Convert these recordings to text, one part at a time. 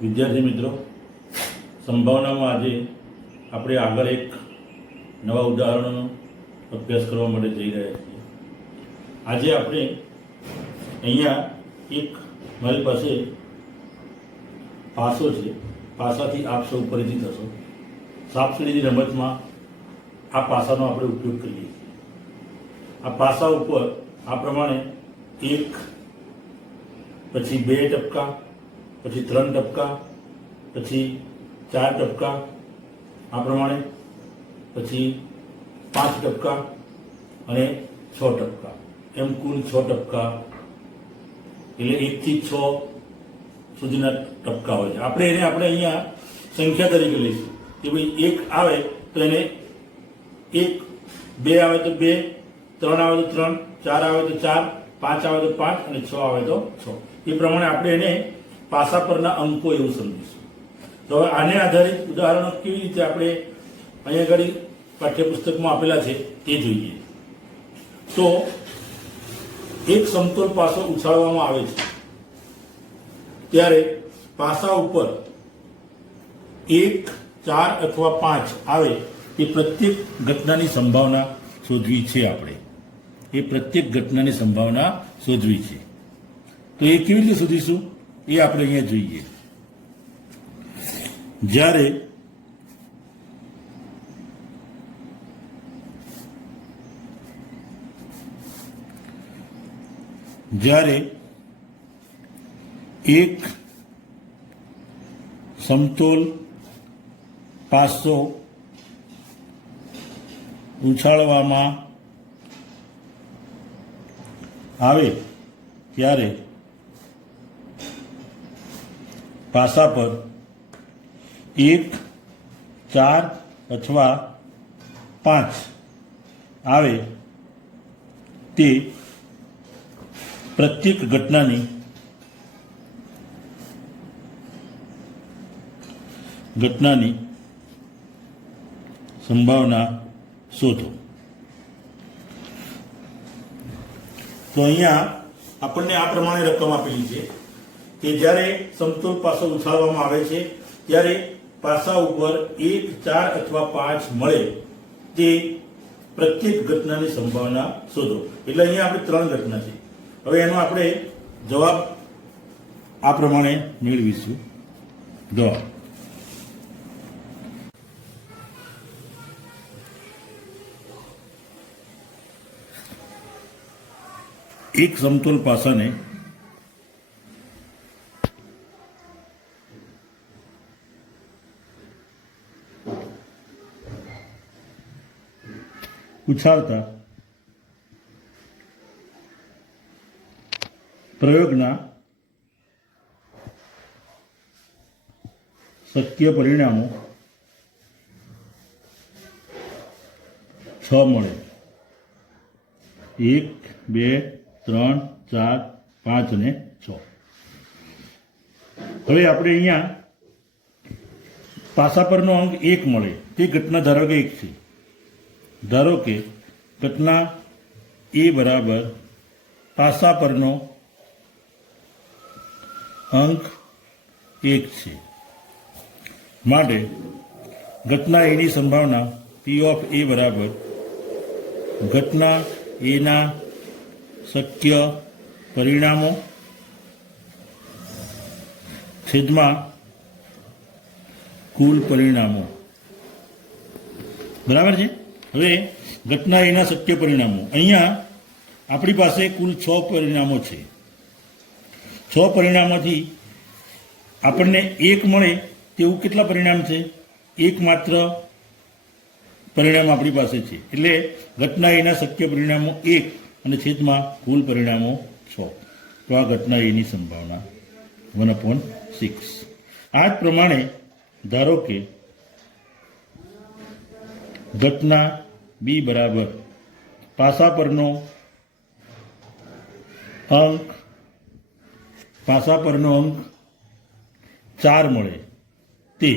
વિદ્યાર્થી મિત્રો, સંભાવનામાં આજે આપણે આગળ એક નવા ઉદાહરણનો અભ્યાસ કરવા માટે જઈ રહ્યા છીએ. આજે આપણે અહીંયા એક મારી પાસે પાસો છે. પાસાથી આપ સૌ પરિચિત હશો. સાપ સીડીની રમતમાં આ પાસાનો આપણે ઉપયોગ કરીએ છીએ. આ પાસા ઉપર આ પ્રમાણે એક, પછી 2 ટપકા, પછી 3 ટપકા, પછી 4 ટપકા, આ પ્રમાણે પછી 5 ટપકા અને 6 ટપકા, એમ કુલ 6 ટપકા, એટલે 1 થી 6 સુધીના ટપકા હોય છે. આપણે અહીંયા સંખ્યા તરીકે લઈશું કે ભાઈ 1 આવે તો એને 1, 2 આવે તો 2, 3 આવે તો 3, 4 આવે તો 4, 5 આવે તો 5 અને 6 આવે તો 6. એ પ્રમાણે આપણે એને પાસા પરના અંકો એવું સમજીશું. તો હવે આને આધારિત ઉદાહરણો કેવી રીતે આપણે અહીંયા આગળ પાઠ્યપુસ્તકમાં આપેલા છે તે જોઈએ. તો એક સમતોલ પાસો ઉછાળવામાં આવે છે ત્યારે પાસા ઉપર 1, 4 અથવા 5 આવે એ પ્રત્યેક ઘટનાની સંભાવના શોધવી છે. આપણે એ પ્રત્યેક ઘટનાની સંભાવના શોધવી છે. તો એ કેવી રીતે શોધીશું એ આપણે અહીંયા જોઈએ. જ્યારે એક સમતોલ પાસો ઉછાળવામાં આવે ત્યારે પાસા પર 1, 4 અથવા 5 આવે તે પ્રત્યેક ઘટનાની સંભાવના શોધો. તો અહીંયા આપણને આ પ્રમાણે રકમ આપેલી છે કે જ્યારે સમતોલ પાસો ઉછાળવામાં આવે છે ત્યારે પાસા ઉપર 1, 4 અથવા 5 મળે તે પ્રત્યેક ઘટનાની સંભાવના શોધો. એટલે અહીંયા આપણે 3 ઘટના છે. હવે એનો આપણે જવાબ આ પ્રમાણે મેળવીશું. જવાબ એક સમતોલ પાસાને ઉછાળતા પ્રયોગના શક્ય પરિણામો 6 મળે. 1, 2, 3, 4, 5 અને 6. હવે આપણે અહીંયા પાસા પરનો અંક 1 મળે તે ઘટના ધારો કે 1 છે. ધારો કે ઘટના એ બરાબર પાસા પરનો અંક 1 છે. માટે ઘટના એની સંભાવના P ઓફ A બરાબર ઘટના એના શક્ય પરિણામો છેદમાં કુલ પરિણામો. બરાબર છે. હવે ઘટના એના શક્ય પરિણામો, અહીંયા આપણી પાસે કુલ 6 પરિણામો છે. 6 પરિણામોથી આપણને 1 મળે તેવું કેટલા પરિણામ છે? 1 માત્ર પરિણામ આપણી પાસે છે. એટલે ઘટના એના શક્ય પરિણામો 1 અને છેદમાં કુલ પરિણામો 6. તો આ ઘટના એની સંભાવના 1/6. આ જ પ્રમાણે ધારો કે ઘટના B બરાબર પાસા પરનો અંક 4 મળે તે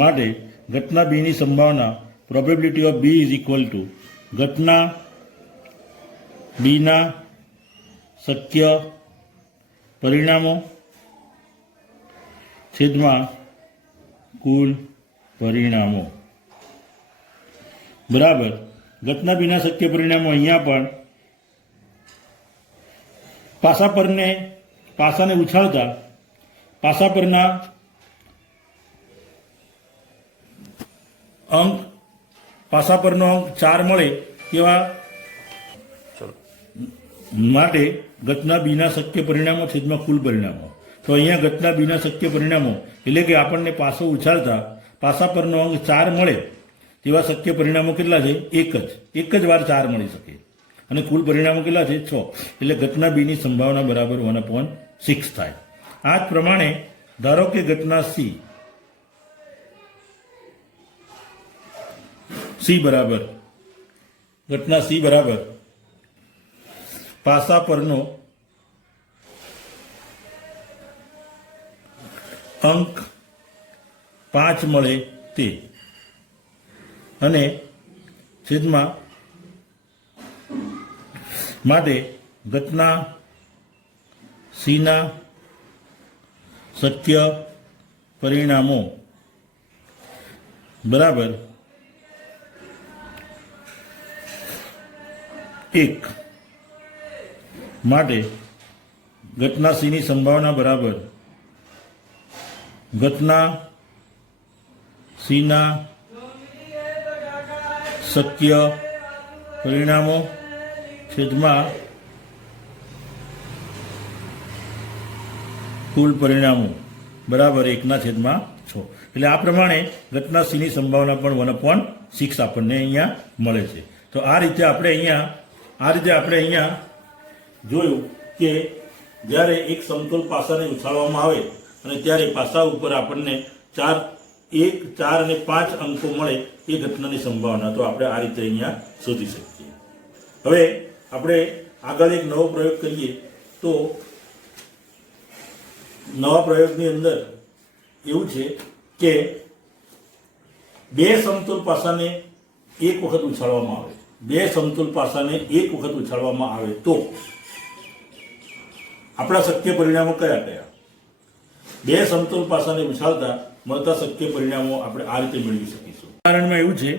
માટે ઘટના B ની સંભાવના probability of B is equal to ઘટના B ના શક્ય પરિણામો છેદમાં કુલ પરિણામો બરાબર ઘટના બીના શક્ય પરિણામો અહીંયા પણ પાસાને ઉછાળતા પાસા પરના અંક પાસા પરનો અંક 4 મળે તેવા માટે ઘટના બીના શક્ય પરિણામો છેદમાં કુલ પરિણામો. તો અહીંયા ઘટના બીના શક્ય પરિણામો એટલે કે આપણને પાસો ઉછાળતા પાસા પરનો અંક 4 મળે તેવા શક્ય પરિણામો કેટલા છે? એક જ વાર 4 મળી શકે અને કુલ પરિણામો કેટલા છે? 6. એટલે ઘટના બીની સંભાવના બરાબર 1/6 થાય. આ જ પ્રમાણે ધારો કે ઘટના સી બરાબર પાસા પરનો અંક 5 મળે તે અને છેદમાં માટે ઘટના સીના શક્ય પરિણામો બરાબર 1 માટે ઘટના સીની સંભાવના બરાબર ઘટના સીના શક્ય પરિણામો છેદમાં કુલ પરિણામો બરાબર 1/6. એટલે આ પ્રમાણે ઘટના સીની સંભાવના પણ 1/6 આપણને અહીંયા મળે છે. તો આ રીતે આપણે અહીંયા જોયું કે જ્યારે એક સમતોલ પાસાને ઉછાળવામાં આવે અને ત્યારે પાસા ઉપર આપણને 1, 4 અને 5 અંકો મળે એ ઘટનાની સંભાવના તો આપણે આ રીતે અહીંયા શોધી શકીએ. હવે આપણે આગળ એક નવો પ્રયોગ કરીએ તો નવા પ્રયોગની અંદર એવું છે કે બે સમતોલ પાસાને એક વખત ઉછાળવામાં આવે તો આપણા શક્ય પરિણામો કયા? બે સમતોલ પાસાને ઉછાળતા મળતા શક્ય પરિણામો આપણે આ રીતે મેળવી શકીશું. ઉદાહરણમાં એવું છે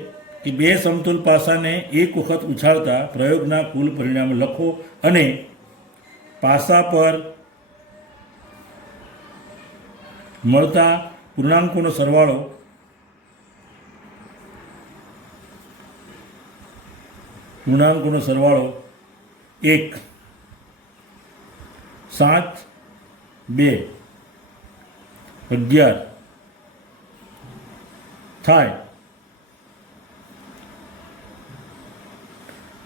કે બે સમતોલ પાસાને એક વખત ઉછાળતા પ્રયોગના કુલ પરિણામો લખો અને પાસા પર મળતા પૂર્ણાંકોનો સરવાળો એક 7, 2, 11 થાય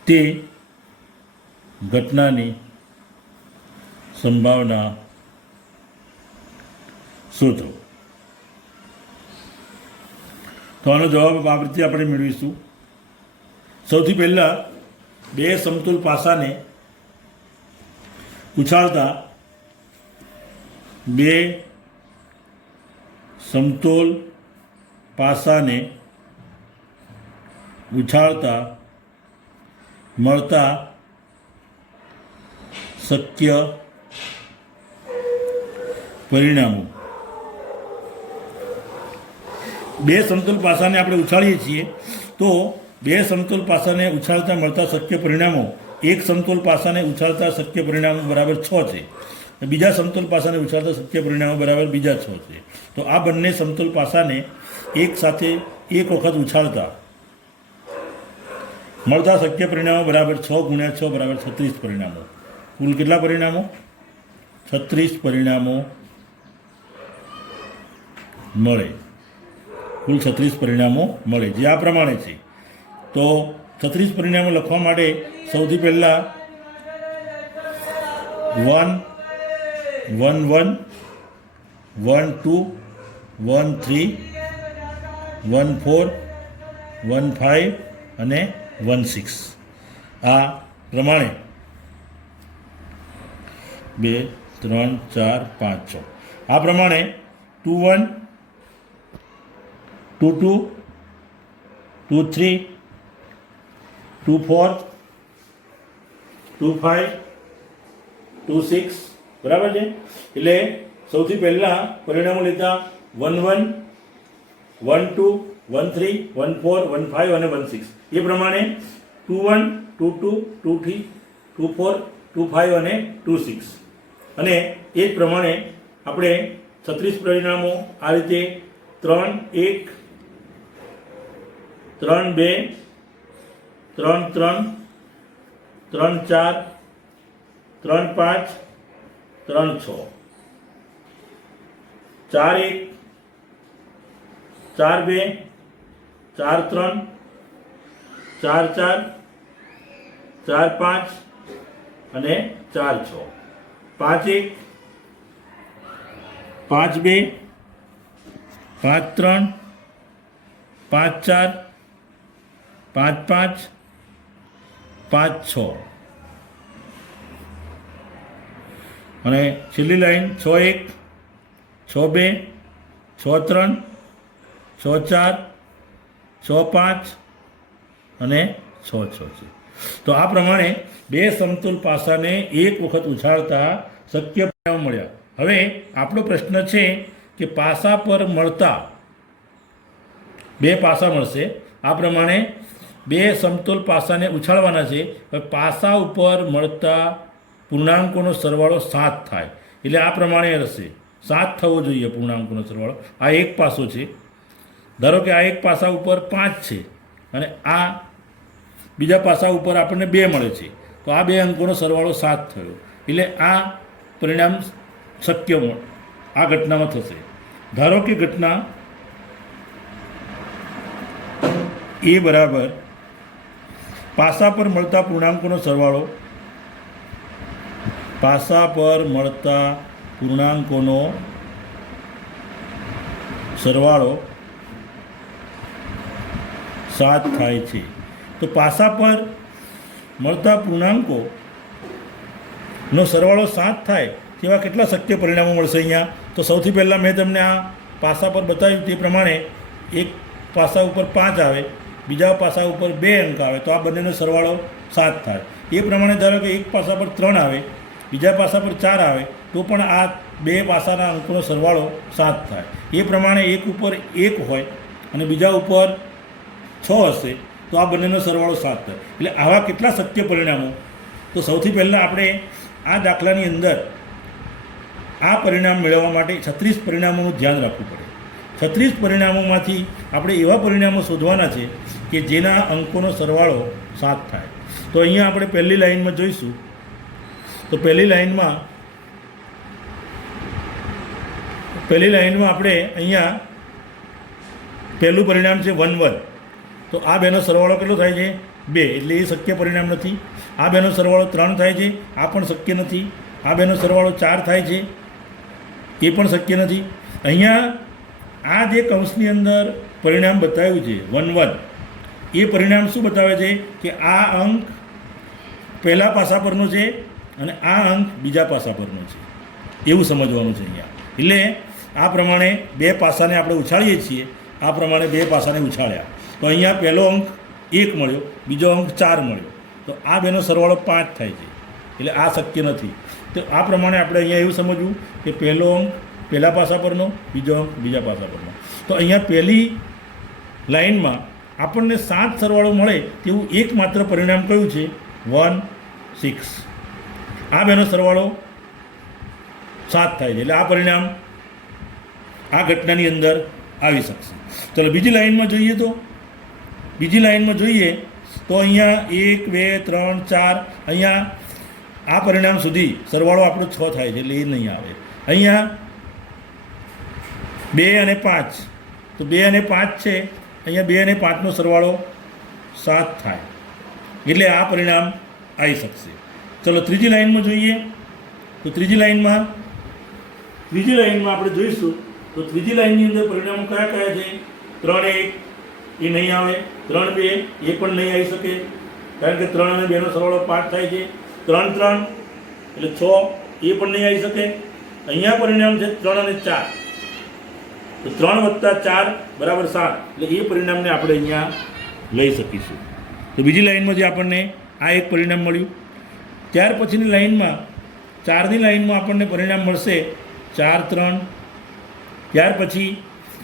તે ઘટનાની સંભાવના શોધો. તો આનો જવાબ આ રીતે આપણે મેળવીશું. સૌથી પહેલા બે સમતોલ પાસાને ઉછાળતા બે સમતોલ પાસાને ઉછાળતા મળતા શક્ય પરિણામો. બે સમતોલ પાસાને આપણે ઉછાળીએ છીએ તો બે સમતોલ પાસાને ઉછાળતા મળતા શક્ય પરિણામો એક સમતોલ પાસાને ઉછાળતા શક્ય પરિણામો બરાબર 6 છે. બીજા સમતોલ પાસાને ઉછાળતા શક્ય પરિણામો બરાબર બીજા 6 છે. તો આ બંને સમતોલ પાસાને એક સાથે એક વખત ઉછાળતા મળતા શક્ય પરિણામો બરાબર 6 × 6 બરાબર 36 પરિણામો. કુલ કેટલા પરિણામો? 36 પરિણામો મળે. કુલ 36 પરિણામો મળે જે આ પ્રમાણે છે. તો 36 પરિણામો લખવા માટે સૌથી પહેલા 1, 1, 1, 1, 2, 1, 3, 1, 4, 1, 5 અને 1, 6 આ પ્રમાણે 2, 3, 4, 5, 6 આ પ્રમાણે 2, 1, 2, 2, 2, 3, 2, 4, 2, 5, 2, 6 બરાબર છે. એટલે સૌથી પહેલાં પરિણામો લીધા 1 1, 1 2, 1 3, 1 4, 1 5 અને 1 6. એ પ્રમાણે 2 1, 2 2, 2 3, 2 4, 2 5 અને 2 6. અને એ જ પ્રમાણે આપણે 36 પરિણામો આ રીતે 3 1, 3 2, 3 3, 3 4, 3 5, 3 6, 4 1, 4 2, 4 3, 4 4, 4 5 અને 4 6, 5 1, 5 2, 5 3, 5 4, 5 5, 5 6 અને છેલ્લી લાઈન 6 1, 6 2, 6 3, 6 4, 6 5 અને 6 6 છે. તો આ પ્રમાણે બે સમતુલ પાસાને એક વખત ઉછાળતા શક્ય પરિણામો મળ્યા. હવે આપણો પ્રશ્ન છે કે પાસા પર મળતા બે પાસા મળશે. આ પ્રમાણે બે સમતુલ પાસાને ઉછાળવાના છે. હવે પાસા ઉપર મળતા પૂર્ણાંકોનો સરવાળો 7 થાય. એટલે આ પ્રમાણે હશે, 7 થવો જોઈએ પૂર્ણાંકોનો સરવાળો. આ એક પાસો છે. ધારો કે આ એક પાસા ઉપર 5 છે અને આ બીજા પાસા ઉપર આપણને 2 મળે છે, તો આ બે અંકોનો સરવાળો 7 થયો. એટલે આ પરિણામ શક્ય આ ઘટનામાં થશે. ધારો કે ઘટના એ બરાબર પાસા પર મળતા પૂર્ણાંકોનો સરવાળો, પાસા પર મળતા પૂર્ણાંકોનો સરવાળો 7 થાય છે. તો પાસા પર મળતા પૂર્ણાંકોનો સરવાળો 7 થાય તેવા કેટલા શક્ય પરિણામો મળશે અહીંયા? તો સૌથી પહેલાં મેં તમને આ પાસા પર બતાવ્યું તે પ્રમાણે એક પાસા ઉપર 5 આવે, બીજા પાસા ઉપર 2 અંક આવે, તો આ બંનેનો સરવાળો 7 થાય. એ પ્રમાણે ધારો કે એક પાસા પર 3 આવે, બીજા પાસા પર 4 આવે, તો પણ આ બે પાસાના અંકોનો સરવાળો 7 થાય. એ પ્રમાણે એક ઉપર 1 હોય અને બીજા ઉપર 6 હશે, તો આ બંનેનો સરવાળો 7 થાય. એટલે આવા કેટલા શક્ય પરિણામો? તો સૌથી પહેલાં આપણે આ દાખલાની અંદર આ પરિણામ મેળવવા માટે 36 પરિણામોનું ધ્યાન રાખવું પડે. 36 પરિણામોમાંથી આપણે એવા પરિણામો શોધવાના છે કે જેના અંકોનો સરવાળો 7 થાય. તો અહીંયા આપણે પહેલી લાઈનમાં જોઈશું. તો પહેલી લાઈનમાં આપણે અહીંયા પહેલું પરિણામ છે 1 1. તો આ બેનો સરવાળો કેટલો થાય છે? 2. એટલે એ શક્ય પરિણામ નથી. આ બેનો સરવાળો 3 થાય છે, આ પણ શક્ય નથી. આ બેનો સરવાળો 4 થાય છે, એ પણ શક્ય નથી. અહીંયા આ જે કૌંસની અંદર પરિણામ બતાવ્યું છે 1 1, એ પરિણામ શું બતાવે છે કે આ અંક પહેલા પાસા પરનો છે અને આ અંક બીજા પાસા પરનો છે, એવું સમજવાનું છે અહીંયા. એટલે આ પ્રમાણે બે પાસાને આપણે ઉછાળીએ છીએ. આ પ્રમાણે બે પાસાને ઉછાળ્યા તો અહીંયા પહેલો અંક 1 મળ્યો, બીજો અંક 4 મળ્યો, તો આ બેનો સરવાળો 5 થાય છે. એટલે આ શક્ય નથી. તો આ પ્રમાણે આપણે અહીંયા એવું સમજવું કે પહેલો અંક પહેલા પાસા પરનો, બીજો અંક બીજા પાસા પરનો. તો અહીંયા પહેલી લાઈનમાં આપણને 7 સરવાળો મળે તેવું એકમાત્ર પરિણામ કયું છે? 1 6. આ બેનો સરવાળો 7 થાય છે. એટલે આ પરિણામ આ ઘટનાની અંદર આવી શકશે. ચલો બીજી લાઈનમાં જોઈએ. તો બીજી લાઈનમાં જોઈએ તો અહીંયા 1 2 3 4, અહીંયા આ પરિણામ સુધી સરવાળો આપણો 6 થાય છે, એટલે એ નહીં આવે. અહીંયા 2 અને 5, તો 2 અને 5 છે, અહીંયા 2 અને 5નો સરવાળો 7 થાય, એટલે આ પરિણામ આવી શકશે. ચલો ત્રીજી લાઈનમાં જોઈએ. તો ત્રીજી લાઈનમાં આપણે જોઈશું. તો ત્રીજી લાઈનની અંદર પરિણામો કયા કયા છે? 3 1 એ નહીં આવે, 3 2 એ પણ નહીં આવી શકે, કારણ કે 3 અને 2નો સરવાળો 5 થાય છે. 3 3 એટલે 6 એ પણ નહીં આવી શકે. અહીંયા પરિણામ છે 3 અને 4, તો 3 + 4 = 7, એટલે એ પરિણામને આપણે અહીંયા લઈ શકીશું. તો બીજી લાઈનમાં જે આપણને આ એક પરિણામ મળ્યું. ત્યાર પછીની લાઈનમાં 4ની લાઈનમાં આપણને પરિણામ મળશે 4 3. ત્યાર પછી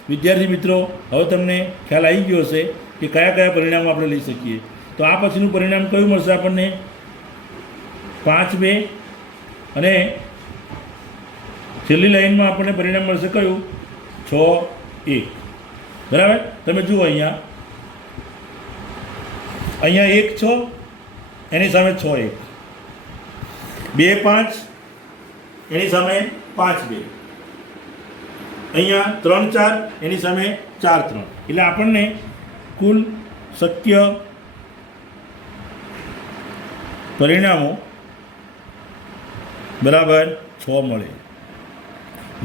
વિદ્યાર્થી મિત્રો હવે તમને ખ્યાલ આવી ગયો હશે કે કયા કયા પરિણામો આપણે લઈ શકીએ. તો આ પછીનું પરિણામ કયું મળશે આપણને? 5 2. અને છેલ્લી લાઈનમાં આપણને પરિણામ મળશે કયું? 6 1. બરાબર. તમે જુઓ અહીંયા 1 6 એની સામે 6 1, 2 5 એની સામે 5 2, અહીંયા 3 4 એની સામે 4 3. એટલે આપણને કુલ શક્ય પરિણામો બરાબર 6 મળે.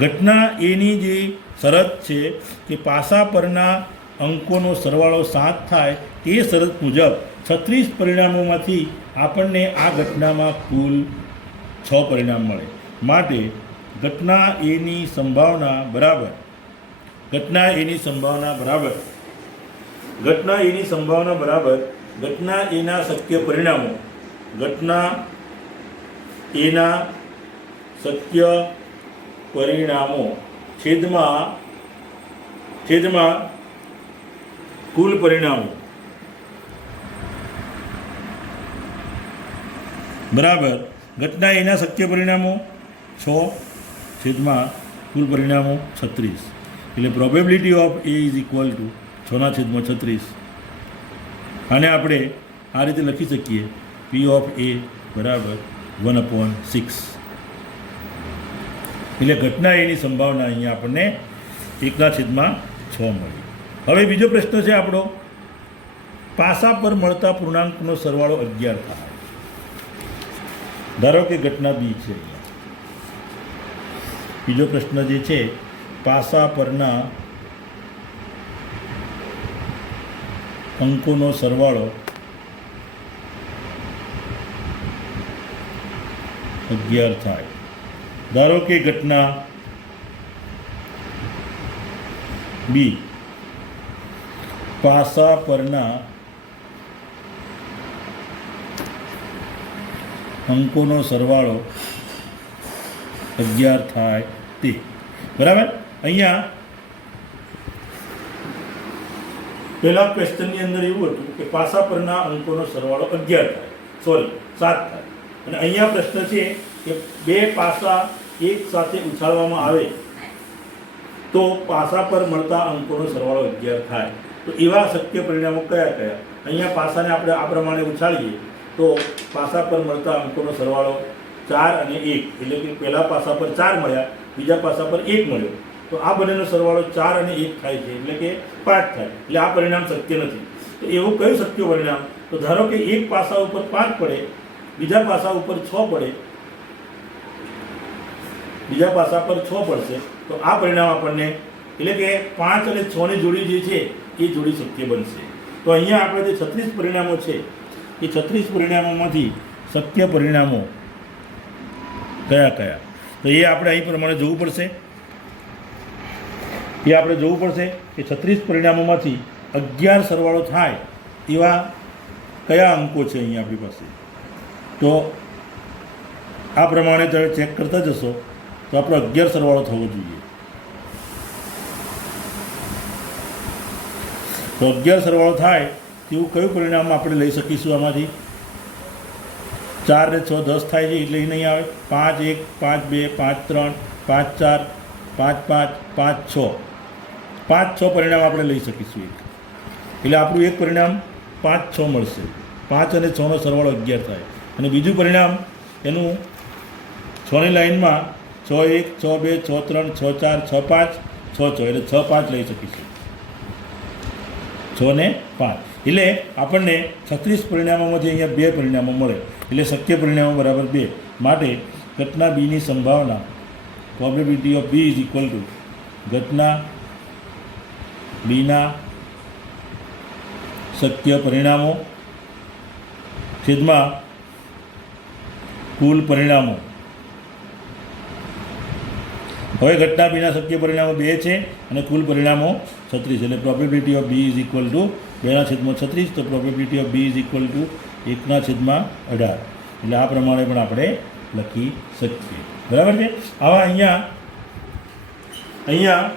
ઘટના એની જે શરત છે કે પાસા પરના અંકોનો સરવાળો 7 થાય તે શરત મુજબ 36 પરિણામોમાંથી આપણને આ ઘટનામાં કુલ 6 પરિણામ મળે. માટે ઘટના એની સંભાવના બરાબર ઘટના એની એના શક્ય પરિણામો ઘટના એના શક્ય પરિણામો છેદમાં કુલ પરિણામો બરાબર ઘટના એના શક્ય પરિણામો 6 છેદમાં કુલ પરિણામો 36. એટલે probability of A is equal two 6/36. આને આપણે આ રીતે લખી શકીએ પી ઓફ એ બરાબર 1/6. એટલે ઘટના એની સંભાવના અહીંયા આપણને 1/6 મળી. હવે બીજો પ્રશ્ન છે આપણો, પાસા પર મળતા પૂર્ણાંકનો સરવાળો 11 થાય. ધારો કે ઘટના બી છે. બીજો પ્રશ્ન જે છે, પાસા પરના અંકોનો સરવાળો 11 થાય. ધારો કે ઘટના બી પાસા પરના અંકોનો સરવાળો 11 થાય તે. બરાબર. અહીંયા પહેલા ક્વેશ્ચનની અંદર એવું હતું કે પાસા પરના અંકોનો સરવાળો 11 થાય, 7 થાય. અને અહીંયા પ્રશ્ન છે કે બે પાસા એક સાથે ઉછાળવામાં આવે તો પાસા પર મળતા અંકોનો સરવાળો 11 થાય. તો એવા શક્ય પરિણામો કયા કયા? અહીંયા પાસાને આપણે આ પ્રમાણે ઉછાળીએ તો પાસા પર મળતા અંકોનો સરવાળો 4 અને 1, એટલે કે પહેલા પાસા પર 4 મળ્યા, બીજા પાસા પર 1 મળ્યો, તો આ બંનેનો સરવાળો 4 અને 1 થાય છે, એટલે કે 5 થાય. એટલે આ પરિણામ શક્ય નથી. તો એવું કયું શક્ય પરિણામ? તો ધારો કે એક પાસા ઉપર 5 પડે, બીજા પાસા ઉપર 6 પડે, બીજા પાસા પર 6 પડશે, તો આ પરિણામ આપણને, એટલે કે 5 અને 6 ની જોડી જે છે એ જોડી શક્ય બનશે. તો અહીંયા આપણે જે 36 પરિણામો છે એ 36 પરિણામોમાંથી શક્ય પરિણામો કયા કયા? તો એ આપણે અહીં પ્રમાણે જોવું પડશે. કે 36 પરિણામોમાંથી 11 સરવાળો થાય એવા કયા અંકો છે અહીંયા આપણી પાસે? તો આ પ્રમાણે તમે ચેક કરતા જશો તો આપણો 11 સરવાળો થવો જોઈએ. તો 11 સરવાળો થાય તેવું કયું પરિણામ આપણે લઈ શકીશું? આમાંથી 4 ને 6 10 થાય છે, એટલે એ નહીં આવે. 5 1 5 2 5 3 5 4 5 5 5 6 5 6 પરિણામ આપણે લઈ શકીશું. એટલે આપણું એક પરિણામ 5 6 મળશે. 5 અને 6 નો સરવાળો 11 થાય. અને બીજું પરિણામ એનું 6 ની લાઈનમાં 6 1 6 2 6 3 6 4 6 5 6 6, એટલે 6 5 લઈ શકીશું. 6 ને 5 એટલે આપણને 36 પરિણામોમાંથી અહીંયા 2 પરિણામો મળે, એટલે શક્ય પરિણામો બરાબર 2. માટે ઘટના બીની સંભાવના probability of B is equal to ઘટના બીના શક્ય પરિણામો છેદમાં કુલ પરિણામો. હવે ઘટના બીના શક્ય પરિણામો 2 છે અને કુલ પરિણામો 36, એટલે probability of B is equal to 2/36. તો probability of B is equal to 1/18. એટલે આ પ્રમાણે પણ આપણે લખી શકીએ. બરાબર છે. આવા અહીંયા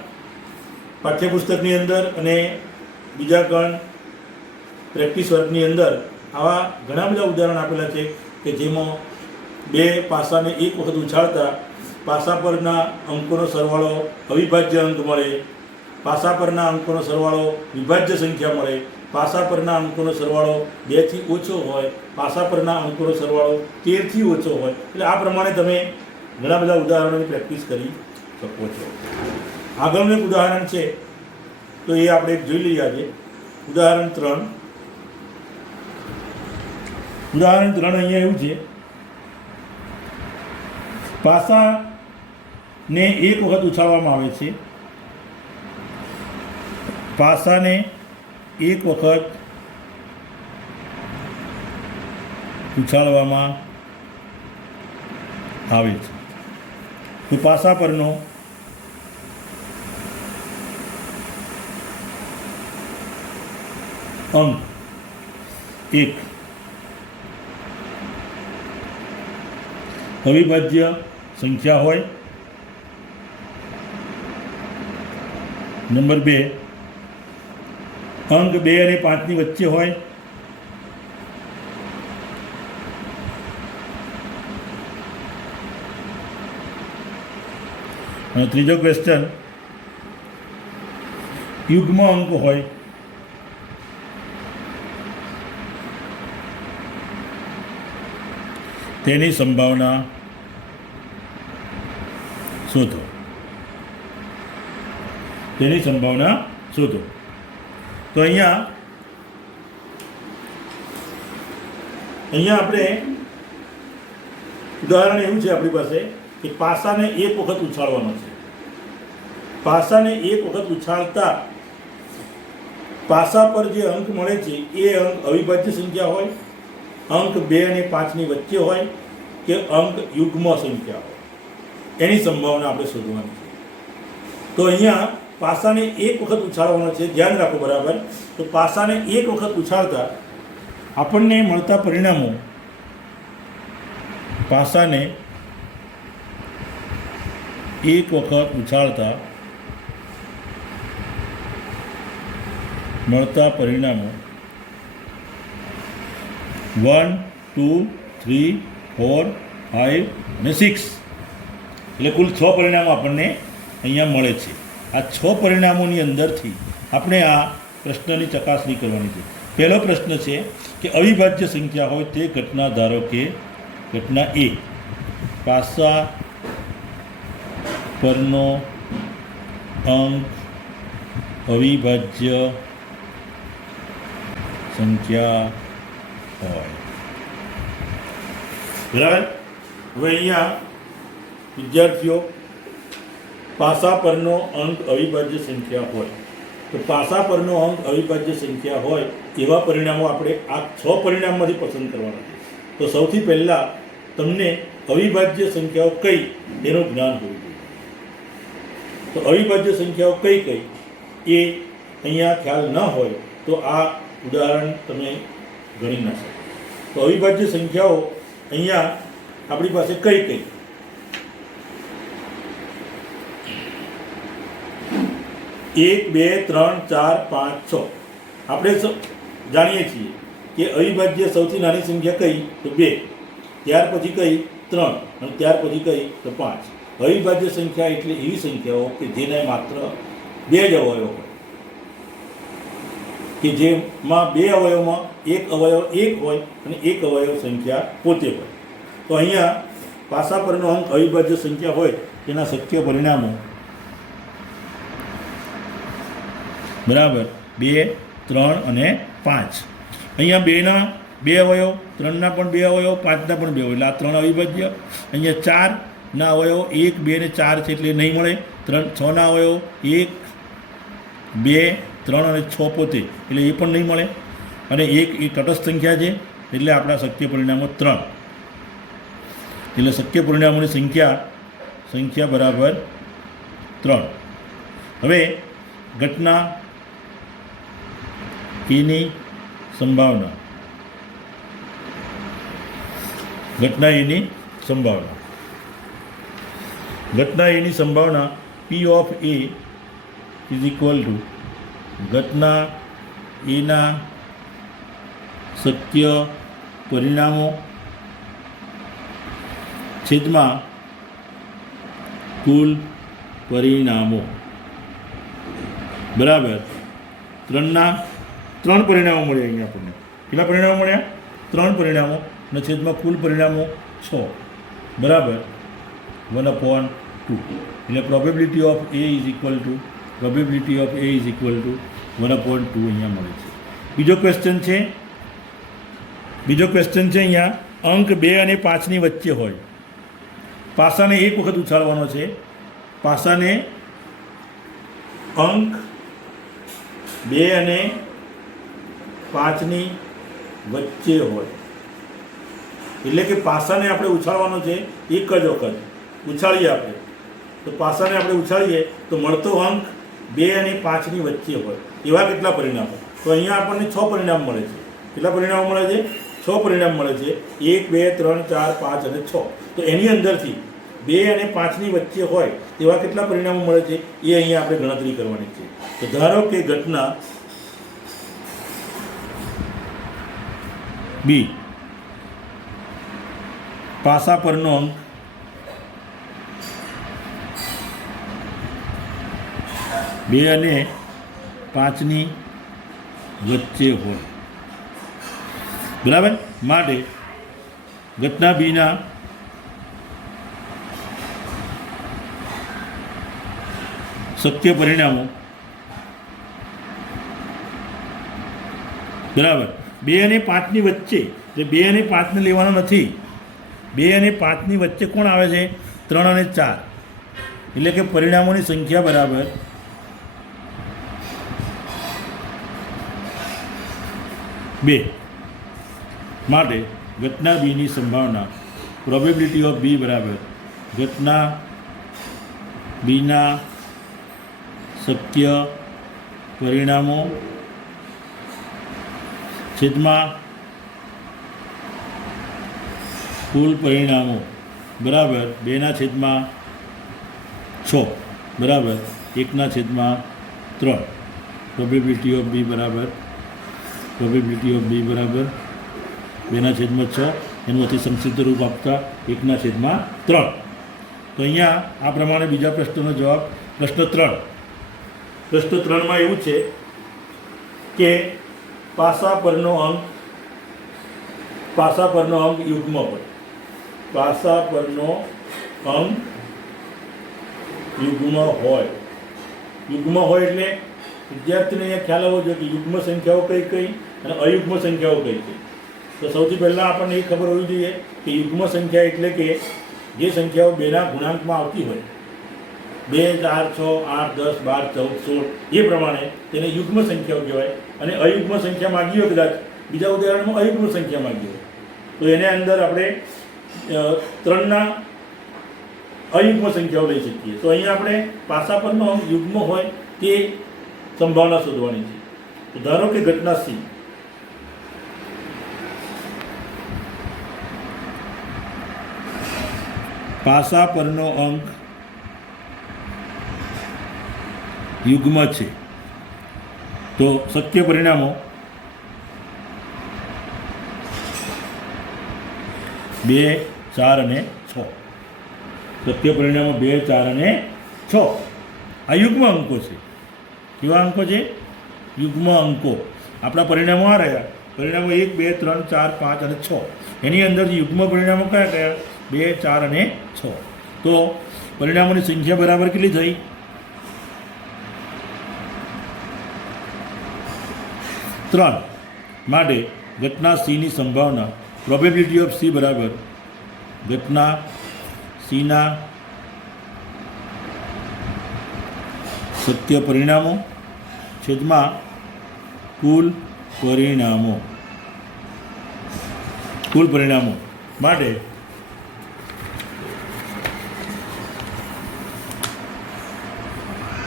પાઠ્યપુસ્તકની અંદર અને બીજા ગણ પ્રેક્ટિસ વર્કની અંદર આવા ઘણા બધા ઉદાહરણ આપેલા છે કે જેમાં બે પાસાને એક વખત ઉછાળતા પાસા પરના અંકોનો સરવાળો અવિભાજ્ય અંક મળે, પાસા પરના અંકોનો સરવાળો વિભાજ્ય સંખ્યા મળે, પાસા પરના અંકોનો સરવાળો 2 થી ઓછો હોય, પાસા પરના અંકોનો સરવાળો 13 થી ઓછો હોય. એટલે આ પ્રમાણે તમે ઘણા બધા ઉદાહરણોની પ્રેક્ટિસ કરી શકો છો. આગળનું એક ઉદાહરણ છે તો એ આપણે જોઈ લઈએ આજે. ઉદાહરણ 3 અહીંયા એવું છે, પાસાને એક વખત ઉછાળવામાં આવે છે. પાસાને એક વખત ઉછાળવામાં આવે છે તો પાસા પરનો અંક 1 અવિભાજ્ય સંખ્યા હોય. નંબર 2 અંક 2 અને 5 ની વચ્ચે હોય. અને ત્રીજો ક્વેશ્ચન યુગ્મ અંક હોય. તેની સંભાવના શોધો. તો અહીંયા આપણે ઉદાહરણ એવું છે આપણી પાસે કે પાસાને એક વખત ઉછાળવાનો છે. પાસાને એક વખત ઉછાળતા પાસા પર જે અંક મળે છે એ અંક અવિભાજ્ય સંખ્યા હોય, અંક 2 અને 5 ની વચ્ચે હોય કે અંક યુગ્મ સંખ્યા હોય. એની સંભાવના આપણે શોધવાની છે. તો અહીંયા પાસાને એક વખત ઉછાળવાનો છે. ધ્યાન રાખો બરાબર. તો પાસાને એક વખત ઉછાળતા આપણને મળતા પરિણામો, પાસાને એક વખત ઉછાળતા મળતા પરિણામો 1, 2, 3, 4, 5 અને 6 એટલે કુલ 6 પરિણામો આપણને અહીંયા મળે છે. આ 6 પરિણામોની અંદરથી આપણે આ પ્રશ્નની ચકાસણી કરવાની છે. પહેલો પ્રશ્ન છે કે અવિભાજ્ય સંખ્યા હોય તે ઘટના ધારો કે ઘટના A, પાસા પરનો અંક અવિભાજ્ય સંખ્યા હોય. બરાબર. હવે અહીંયા વિદ્યાર્થીઓ પાસા પરનો અંક અવિભાજ્ય સંખ્યા હોય તો પાસા પરનો અંક અવિભાજ્ય સંખ્યા હોય એવા પરિણામો આપણે આ 6 પરિણામમાંથી પસંદ કરવાના છે. તો સૌથી પહેલાં તમને અવિભાજ્ય સંખ્યાઓ કઈ એનું જ્ઞાન હોવું જોઈએ. તો અવિભાજ્ય સંખ્યાઓ કઈ એ અહીંયા ખ્યાલ ન હોય તો આ ઉદાહરણ તમે ગણી ના શકો. તો અવિભાજ્ય સંખ્યાઓ અહીંયા આપણી પાસે કઈ 1, 2, 3, 4, 5, 6 આપણે જાણીએ છીએ કે અવિભાજ્ય સૌથી નાની સંખ્યા કઈ તો 2, ત્યાર પછી કઈ 3 અને ત્યાર પછી કઈ તો 5. અવિભાજ્ય સંખ્યા એટલે એવી સંખ્યાઓ કે જેને માત્ર 2 જ અવયવ હોય, કે જેમાં 2 અવયવમાં એક અવયવ 1 હોય અને એક અવયવ સંખ્યા પોતે હોય. તો અહીંયા પાસા પરનો અંક અવિભાજ્ય સંખ્યા હોય તેના શક્ય પરિણામો બરાબર 2, 3 અને 5. અહીંયા 2ના 2 અવયવ, 3ના પણ 2 અવયવ, 5ના પણ 2 અવયવ એટલે આ 3 અવિભાજ્ય. અહીંયા 4ના અવયવ 1, 2 અને 4 છે એટલે નહીં મળે. 6ના અવયવ 1, 2, 3 અને 6 પોતે એટલે એ પણ નહીં મળે. અને 1 એ તટસ્થ સંખ્યા છે એટલે આપણા શક્ય પરિણામો 3. એટલે શક્ય પરિણામોની સંખ્યા બરાબર 3. હવે ઘટના એની સંભાવના સંભાવના. ઘટના એની સંભાવના પી of A is equal to ઘટના એના શક્ય પરિણામો છેદમાં કુલ પરિણામો બરાબર ત્રણ પરિણામો મળ્યા. અહીંયા આપણને કેટલા પરિણામો મળ્યા? 3 પરિણામો અને છેદમાં કુલ પરિણામો 6 બરાબર 1/2. એટલે probability of A is equal two 1/2 અહીંયા મળે છે. બીજો ક્વેશ્ચન છે અહીંયા અંક 2 અને 5ની વચ્ચે હોય. પાસાને એક વખત ઉછાળવાનો છે. પાસાને અંક 2 અને 5ની વચ્ચે હોય એટલે કે પાસાને આપણે ઉછાળવાનો છે એક જ વખત. ઉછાળીએ આપણે તો પાસાને આપણે ઉછાળીએ તો મળતો અંક 2 અને 5ની વચ્ચે હોય એવા કેટલા પરિણામો? તો અહીંયા આપણને 6 પરિણામ મળે છે. કેટલા પરિણામો મળે છે? 6 પરિણામ મળે છે. 1 2 3 4 5 અને 6. તો એની અંદરથી 2 અને 5ની વચ્ચે હોય તેવા કેટલા પરિણામો મળે છે એ અહીંયા આપણે ગણતરી કરવાની છે. તો ધારો કે ઘટના બી પાસા પરનો અંક 2 અને 5ની વચ્ચે હોય બરાબર. માટે ઘટના બીના શક્ય પરિણામો બરાબર 2 અને 5ની વચ્ચે. જે 2 અને 5ને લેવાનો નથી. 2 અને 5ની વચ્ચે કોણ આવે છે? 3 અને 4. એટલે કે પરિણામોની સંખ્યા બરાબર 2. માટે ઘટના બીની સંભાવના પ્રોબેબિલિટી ઓફ બી બરાબર ઘટના બીના શક્ય પરિણામો છેદમાં કુલ પરિણામો બરાબર 2/6 બરાબર 1/3. પ્રોબેબિલિટી ઓફ બી બરાબર 2/6 એનું અતિ સંક્ષિપ્ત રૂપ આપતા 1/3. તો અહીંયા આ પ્રમાણે બીજા પ્રશ્નનો જવાબ. પ્રશ્ન 3માં એવું છે કે પાસા પરનો અંક યુગ્મ હોય. પાસા પરનો અંક યુગ્મ હોય એટલે વિદ્યાર્થીને અહીંયા ખ્યાલ આવવો જોઈએ કે યુગ્મ સંખ્યાઓ કઈ અને અયુગ્મ સંખ્યાઓ કઈ છે. તો સૌથી પહેલાં આપણને એ ખબર હોવી જોઈએ કે યુગ્મ સંખ્યા એટલે કે જે સંખ્યાઓ 2ના ગુણાંકમાં આવતી હોય 2 4 6 8 10 12 14 16 એ પ્રમાણે તેને યુગ્મ સંખ્યાઓ કહેવાય. અને અયુગ્મ સંખ્યા માગી હોય, કદાચ બીજા ઉદાહરણમાં અયુગ્મ સંખ્યા માગી હોય તો એને અંદર આપણે 3ના અયુગ્મ સંખ્યાઓ લઈ શકીએ. તો અહીંયા આપણે પાસા પરનો અંક યુગ્મ હોય તે સંભાવના શોધવાની છે. તો ધારો કે ઘટના સી પાસા પરનો અંક યુગ્મ છે તો શક્ય પરિણામો 2 4 અને 6. શક્ય પરિણામો 2 4 અને 6 આ યુગ્મ અંકો છે. કેવા અંકો છે? યુગ્મ અંકો. આપણા પરિણામો આ રહ્યા. પરિણામો 1 2 3 4 5 અને 6. એની અંદર યુગ્મ પરિણામો કયા કયા? 2 4 અને 6. તો પરિણામોની સંખ્યા બરાબર કેટલી થઈ? 3. માટે ઘટના સીની સંભાવના પ્રોબેબિલિટી ઓફ સી બરાબર ઘટના સીના સત્ય પરિણામો છેદમાં કુલ પરિણામો માટે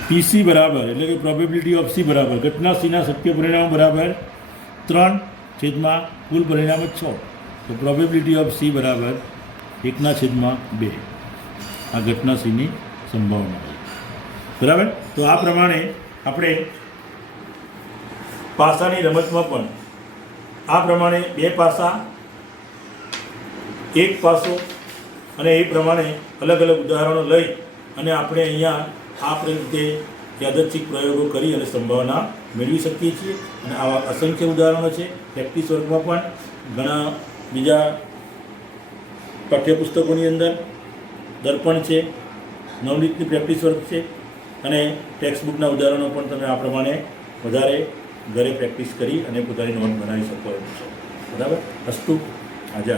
પીસી બરાબર એટલે કે પ્રોબેબિલિટી ઓફ સી બરાબર ઘટના સીના સત્ય પરિણામો બરાબર 3 છેદમાં કુલ પરિણામો 6. તો પ્રોબેબિલિટી ઓફ સી બરાબર 1/2 આ ઘટના Cની સંભાવના છે. બરાબર. તો આ પ્રમાણે આપણે પાસાની રમતમાં પણ આ પ્રમાણે 2 પાસા, 1 પાસો અને એ પ્રમાણે અલગ અલગ ઉદાહરણો લઈ અને આપણે અહીંયા આ રીતે યાદચ્છિક પ્રયોગો કરી અને સંભાવના મેળવી શકીએ છીએ. અને આવા અસંખ્ય ઉદાહરણો છે. પ્રેક્ટિસ વર્કમાં પણ ઘણા બીજા પાઠ્યપુસ્તકોની અંદર દર્પણ છે, નવનીતની પ્રેક્ટિસ વર્ક છે અને ટેક્સ્ટબુકના ઉદાહરણો પણ તમે આ પ્રમાણે વધારે ઘરે પ્રેક્ટિસ કરી અને પોતાની નોંધ બનાવી શકો એમ છો. બરાબર. અસ્તુ આજે